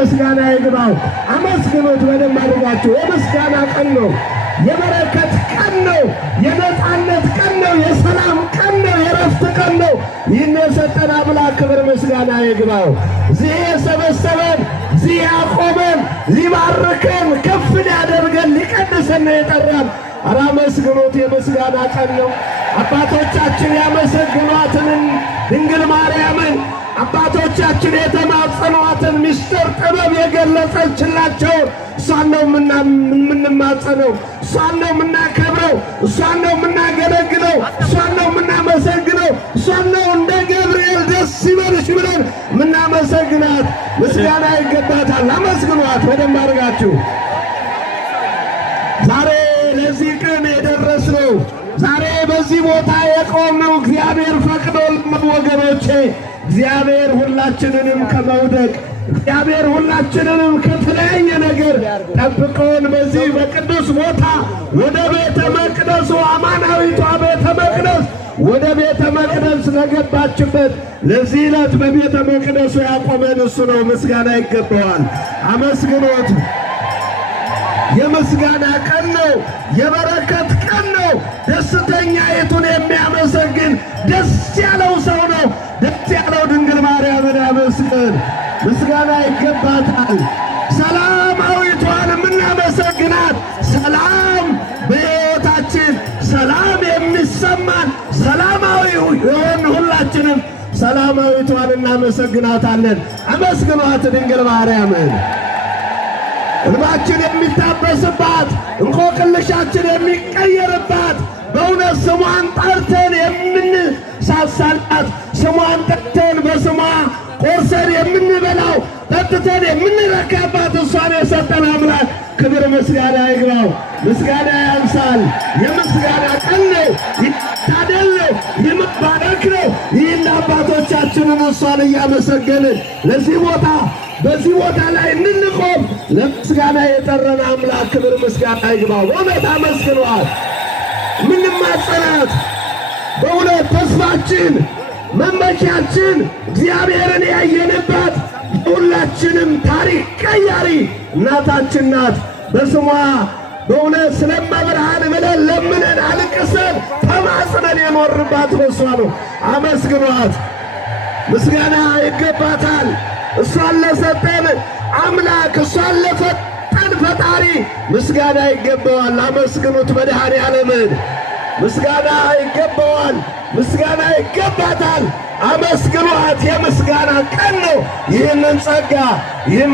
ምስጋና ይግባው። አመስግኑት በደንብ አድርጋችሁ። የምስጋና ቀን ነው። የበረከት ቀን ነው። የነፃነት ቀን ነው። የሰላም ቀን ነው። የረፍት ቀን ነው። ይህን የሰጠን አምላክ ክብር ምስጋና ይግባው። እዚህ የሰበሰበን፣ እዚህ ያቆመን፣ ሊባርከን፣ ከፍ ሊያደርገን፣ ሊቀድሰን ነው የጠራን። ኧረ አመስግኑት። የምስጋና ቀን ነው። አባቶቻችን ያመሰግኗትን ድንግል ማርያምን አባቶቻችን የተማጸኗትን ምስጢር ጥበብ የገለጸችላቸውን እሷን ነው የምንማጸነው፣ እሷን ነው የምናከብረው፣ እሷን ነው የምናገለግለው፣ እሷን ነው የምናመሰግነው፣ እሷን ነው እንደ ገብርኤል ደስ ይበልሽ ብለን የምናመሰግናት። ምስጋና ይገባታል። አመስግኗት በደንብ አድርጋችሁ። ዛሬ ለዚህ ቀን የደረስነው ዛሬ በዚህ ቦታ የቆምነው እግዚአብሔር ፈቅዶልን ወገኖቼ፣ እግዚአብሔር ሁላችንንም ከመውደቅ እግዚአብሔር ሁላችንንም ከተለያየ ነገር ጠብቆን በዚህ በቅዱስ ቦታ ወደ ቤተ መቅደሱ አማናዊቷ ቤተ መቅደስ ወደ ቤተ መቅደስ ለገባችበት ለዚህ ዕለት በቤተ መቅደሱ ያቆመን እሱ ነው። ምስጋና ይገባዋል። አመስግኖት። የምስጋና ቀን ነው። የበረከት ቀን ነው። ደስተኛይቱን የሚያመሰግን ደስ ያለው ሰው ነው። ደስ ያለው ድንግል ማርያምን ያመስግን። ምስጋና ይገባታል። ሰላማዊቷን የምናመሰግናት ሰላም በሕይወታችን ሰላም የሚሰማን ሰላማዊ የሆን ሁላችንም ሰላማዊቷን እናመሰግናታለን። አመስግኗት ድንግል ማርያምን። እንባችን የሚታበስባት እንቆቅልሻችን የሚቀየርባት በእውነት ስሟን ጠርተን የምንሳሳላት ስሟን ጠርተን በስሟ ቆርሰን የምንበላው ጠጥተን የምንረካባት እሷን የሰጠን አምላክ ክብር ምስጋና ይግባው። ምስጋና ያንሳል። የምስጋና ቀን ነው። ይታደል ነው። ይመባረክ ነው። ይህን አባቶቻችንን እሷን እያመሰገንን ለዚህ ቦታ በዚህ ቦታ ላይ እንንቆም። ለምስጋና የጠረን አምላክ ክብር ምስጋና ይግባው። በእውነት አመስግኗት። ምንማጸናት በእውነት ተስፋችን መመኪያችን እግዚአብሔርን ያየንባት ሁላችንም ታሪክ ቀያሪ እናታችን ናት። በስሟ በእውነት ስለመብርሃን ብለን ለምነን አልቅሰን ተማጽነን የኖርባት በሷ ነው። አመስግኗት። ምስጋና ይገባታል። እሷን ለሰጠን አምላክ እሷን ለፈጠን ፈጣሪ ምስጋና ይገባዋል። አመስግኑት መድኃኔዓለምን። ምስጋና ይገባዋል። ምስጋና ይገባታል። አመስግኗት። የምስጋና ቀን ነው። ይህንን ጸጋ ይህን